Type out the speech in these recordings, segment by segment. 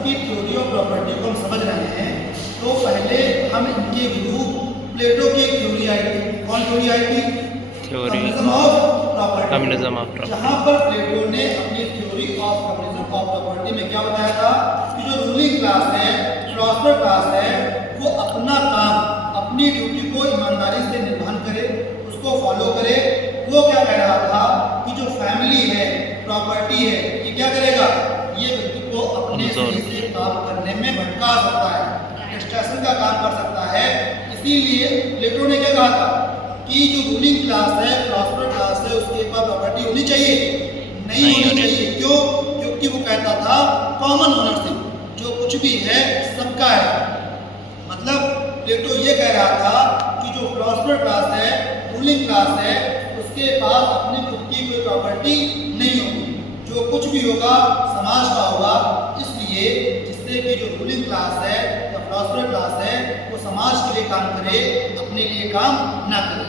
सबकी theory of property को हम समझ रहे हैं, तो पहले हम इनके गुरु प्लेटो की थ्योरी आई थी। कौन थ्योरी आई थी? Communism of property. जहाँ पर प्लेटो ने अपनी theory of communism of property में क्या बताया था कि जो रूलिंग क्लास है, फिलोसफर क्लास है, वो अपना काम, अपनी ड्यूटी को ईमानदारी से निर्वहन करे, उसको फॉलो करे। वो क्या कह रहा था कि जो फैमिली है, प्रॉपर्टी है, ये क्या करेगा? ये व्यक्ति को अपने सही से काम करने में भटका सकता है, डिस्ट्रैक्शन का काम कर सकता है। इसीलिए प्लेटो ने क्या कहा था कि जो रूलिंग क्लास है, फिलोसफर क्लास है, उसके पास प्रॉपर्टी होनी चाहिए? नहीं होनी चाहिए। क्यों? क्योंकि वो कहता था कॉमन ओनरशिप, जो कुछ भी है सबका है। मतलब प्लेटो ये कह रहा था कि जो फिलोसफर क्लास है, रूलिंग क्लास है, उसके पास अपनी खुद की कोई प्रॉपर्टी नहीं होगी। जो कुछ भी होगा समाज का होगा। इसलिए जिससे कि जो रूलिंग क्लास है या फिलोसफर क्लास है, वो समाज के लिए काम करे, अपने लिए काम ना करे।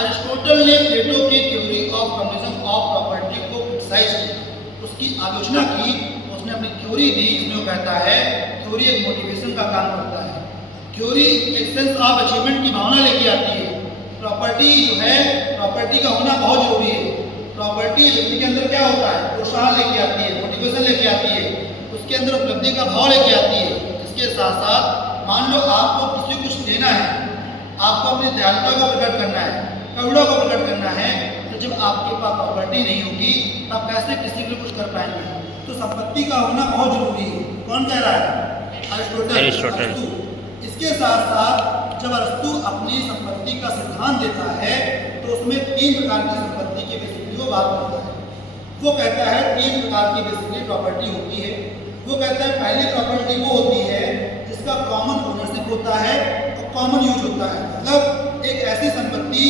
अरिस्टोटल ने प्लेटो की theory of communism of property को क्रिटिसाइज किया, उसकी आलोचना की। उसने अपनी थ्योरी दी, जिसमें वो कहता है थ्योरी एक मोटिवेशन का काम करता है। थ्योरी एक सेंस ऑफ अचीवमेंट की भावना लेके आती है। प्रॉपर्टी जो है, प्रॉपर्टी का होना बहुत जरूरी है। प्रॉपर्टी व्यक्ति के अंदर क्या होता है? प्रोत्साहन लेके आती है, मोटिवेशन लेके आती है, उसके अंदर उपलब्धि का भाव लेके आती है। इसके साथ साथ मान लो आपको किसी को कुछ देना है, आपको अपनी दयालुता को प्रकट करना है, करुणा को प्रकट करना है, तो जब आपके पास प्रॉपर्टी नहीं होगी तब कैसे किसी के लिए कुछ कर पाएंगे? तो संपत्ति का होना बहुत जरूरी है। कौन कह रहा है? अरिस्टोटल। इसके साथ साथ जब अरिस्टो अपनी संपत्ति का सिद्धांत देता है, तो उसमें 3 प्रकार की संपत्ति के बेसिकली वो बात करता है। वो कहता है 3 प्रकार की बेसिकली प्रॉपर्टी होती है। वो कहता है पहली प्रॉपर्टी वो होती है जिसका कॉमन ओनरशिप होता है और कॉमन यूज होता है। मतलब एक ऐसी संपत्ति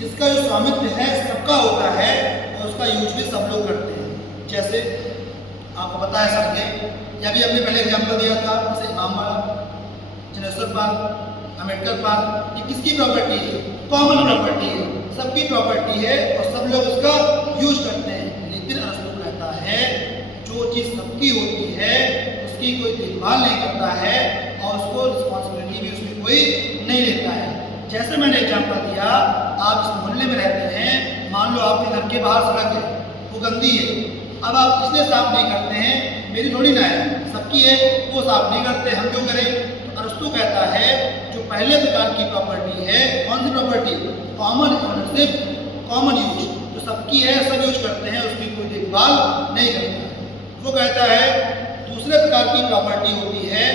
जिसका जो स्वामित्व है सबका होता है और उसका यूज भी सब लोग करते हैं। जैसे आपको पता है सबके, या भी हमने पहले एग्जाम्पल दिया था, जैसे इमामबाड़ा, जनेश्वर पार्क, अम्बेडकर पार्क, ये किसकी प्रॉपर्टी है? कॉमन प्रॉपर्टी है, सबकी प्रॉपर्टी है और सब लोग उसका यूज करते हैं। लेकिन अरिस्टो कहता है जो चीज़ सबकी होती है उसकी कोई देखभाल नहीं करता है और उसको रिस्पॉन्सिबिलिटी भी उसमें कोई नहीं लेता है। जैसे मैंने एग्जाम्पल दिया, आप इस मोहल्ले में रहते हैं, मान लो आपके घर के बाहर सड़क है, वो गंदी है, अब आप इसलिए साफ नहीं करते हैं, मेरी थोड़ी ना है, सबकी है, वो साफ नहीं करते, हम क्यों करें? तो अरिस्टो कहता है जो पहले प्रकार की प्रॉपर्टी है, कौन सी property? Common ownership, common use, जो सबकी है, सब यूज करते हैं, उसकी कोई देखभाल नहीं करता। वो कहता है दूसरे प्रकार की प्रॉपर्टी होती है,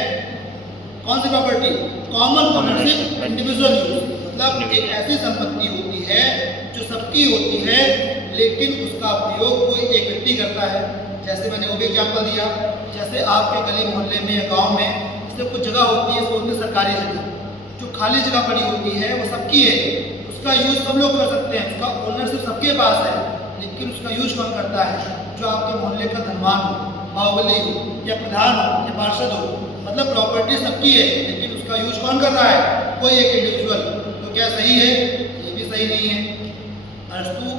कौन सी property? Common ownership, individual use. मतलब एक ऐसी संपत्ति होती है जो सबकी होती है, लेकिन उसका उपयोग कोई एक व्यक्ति करता है। जैसे मैंने वो भी एग्जाम्पल दिया, जैसे आपके गली मोहल्ले में या गाँव में जैसे कुछ जगह होती है, इसको बोलते सरकारी जगह, जो खाली जगह पड़ी होती है वो सबकी है, उसका यूज सब लोग कर सकते हैं, उसका ओनरशिप सबके पास है, लेकिन उसका यूज कौन करता है? जो आपके मोहल्ले का धनवान हो, बाहुबली हो, या प्रधान हो, या पार्षद हो। मतलब प्रॉपर्टी सबकी है, लेकिन उसका यूज कौन कर रहा है? कोई एक इंडिविजुअल। तो क्या सही है? ये भी सही नहीं है। अरिस्टो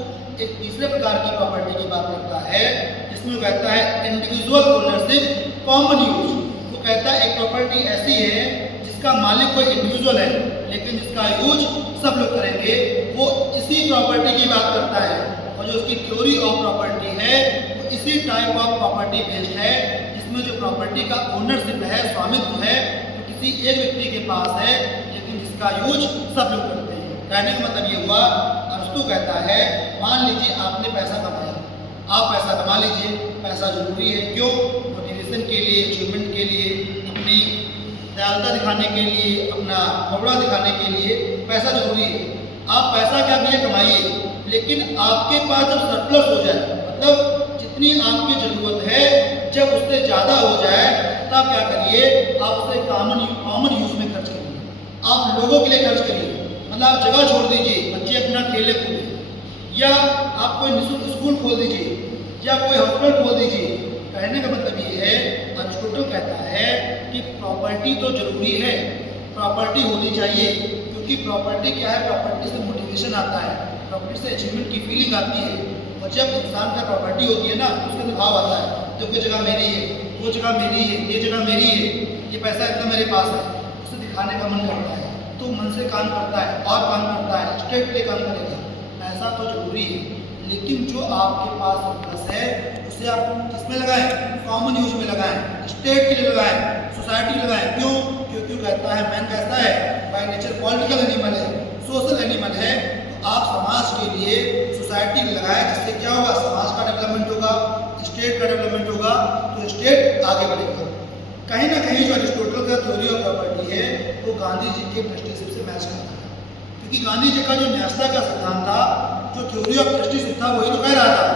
एक तीसरे प्रकार की प्रॉपर्टी की बात करता है, जिसमें वो कहता है इंडिविजुअल ओनरशिप, कॉमन यूज। वो कहता है एक प्रॉपर्टी ऐसी है जिसका मालिक कोई इंडिविजुअल है, लेकिन जिसका यूज सब लोग करेंगे। वो इसी प्रॉपर्टी की बात करता है, और जो उसकी थ्योरी ऑफ प्रॉपर्टी है वो इसी टाइप ऑफ प्रॉपर्टी बेस्ड है, जिसमें जो प्रॉपर्टी का ओनरशिप है, स्वामित्व है, वो किसी एक व्यक्ति के पास है, लेकिन जिसका यूज सब लोग करते हैं। कहने का मतलब ये हुआ, अरिस्टो कहता है मान लीजिए आपने पैसा कमाया, आप पैसा कमा लीजिए, पैसा जरूरी है। क्यों? मोटिवेशन के लिए, अचीवमेंट के लिए, अपनी दयालुता दिखाने के लिए, अपना करुणा दिखाने के लिए पैसा जरूरी है। आप पैसा क्या कीजिए, कमाइए, लेकिन आपके पास जब सरप्लस हो जाए, मतलब जितनी आपकी ज़रूरत है, जब उससे ज़्यादा हो जाए, तब क्या करिए? आप उसे कॉमन यूज में खर्च करिए, आप लोगों के लिए खर्च करिए। मतलब आप जगह छोड़ दीजिए, बच्चे अपना खेले कूदे, या आप कोई निःशुल्क स्कूल खोल दीजिए, या कोई हॉस्पिटल खोल दीजिए। कहने का मतलब ये है, अरिस्टोटल कहता है कि प्रॉपर्टी तो जरूरी है, प्रॉपर्टी होनी चाहिए, क्योंकि प्रॉपर्टी क्या है? प्रॉपर्टी से मोटिवेशन आता है, प्रॉपर्टी से अचीवमेंट की फीलिंग आती है, और जब इंसान का प्रॉपर्टी होती है ना, उसके अंदर भाव आता है, जो कोई जगह मेरी है, वो जगह मेरी है, ये जगह मेरी है, ये पैसा इतना मेरे पास है, उसे दिखाने का मन करता है तो मन से काम करता है और काम करता है, स्टेट पे काम करेगा। पैसा तो जरूरी है, लेकिन जो आपके पास सरप्लस है उसे आप किसमें लगाएं? कॉमन यूज में लगाएं, स्टेट के लिए लगाएं, सोसाइटी के लिए लगाएं। क्यों? क्योंकि कहता है, मैन कहता है बाय नेचर पॉलिटिकल एनिमल है, सोशल एनिमल है। तो आप समाज के लिए सोसाइटी में लगाएं, जिससे क्या होगा? समाज का डेवलपमेंट होगा, स्टेट का डेवलपमेंट होगा, तो स्टेट आगे बढ़ेगा। कहीं ना कहीं जो अरिस्टोटल का थ्योरी ऑफ प्रॉपर्टी है वो गांधी जी के ट्रस्टीशिप से मैच करता है, क्योंकि गांधी जी का जो न्यास्ता का सिद्धांत था, जो थ्योरी ऑफ ट्रस्टीशिप था, वही तो कह रहा था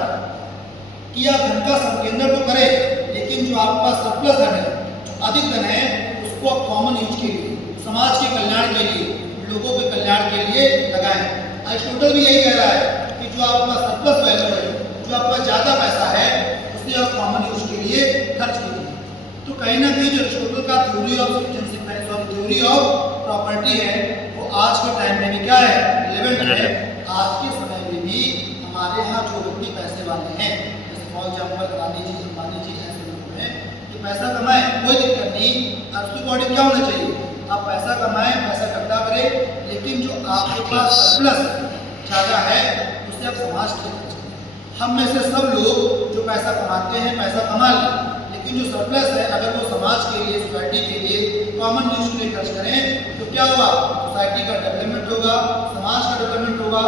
कि आप धन का संकेंद्रण तो करें, लेकिन जो आपके पास सरप्लस धन है, जो अधिक धन है, उसको आप कॉमन यूज के लिए, समाज के कल्याण के लिए, लोगों के कल्याण के लिए लगाएं। अरिस्टोटल भी यही कह रहा है कि जो आपका सरप्लस वैल्यू है, जो आपका ज़्यादा पैसा है, उसे आप कॉमन यूज के लिए खर्च कीजिए। तो कहीं ना कहीं जो अरिस्टोटल का थ्योरी ऑफ सिटीजनशिप है, सॉरी थ्योरी ऑफ प्रॉपर्टी है, वो आज के टाइम में भी क्या है? रिलेवेंट है। आज के समय में भी हमारे यहाँ जो व्यक्ति पैसे वाले हैं, फॉर एग्जाम्पल रानी जी, अंबानी जी, ऐसे लोग हैं, ये पैसा कमाएं, कोई दिक्कत नहीं। अब उसके अकॉर्डिंग क्या होना चाहिए? आप पैसा कमाएं, पैसा इकट्ठा करें, लेकिन जो आपके पास सरप्लस ज़्यादा है उससे आप समाज के लिए खर्च करें। हम में से सब लोग जो पैसा कमाते हैं, पैसा कमा लें, लेकिन जो सरप्लस है अगर वो समाज के लिए, सोसाइटी के लिए, कॉमन यूज के लिए खर्च करें तो क्या होगा? सोसाइटी का डेवलपमेंट होगा, समाज का डेवलपमेंट होगा,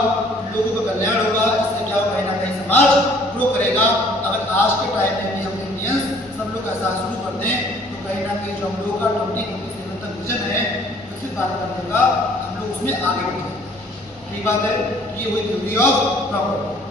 लोगों का कल्याण होगा। इससे क्या होगा? कहीं ना कहीं समाज ग्रो करेगा। अगर आज के टाइम में भी हम इंडियंस सब लोग ऐसा शुरू कर दें तो कहीं ना कहीं जो हम लोगों का 2027 तक विजन है विकसित भारत करने का, हम लोग उसमें आगे बढ़ेंगे। ठीक बात है, ये हुई थ्योरी ऑफ प्रॉपर्टी।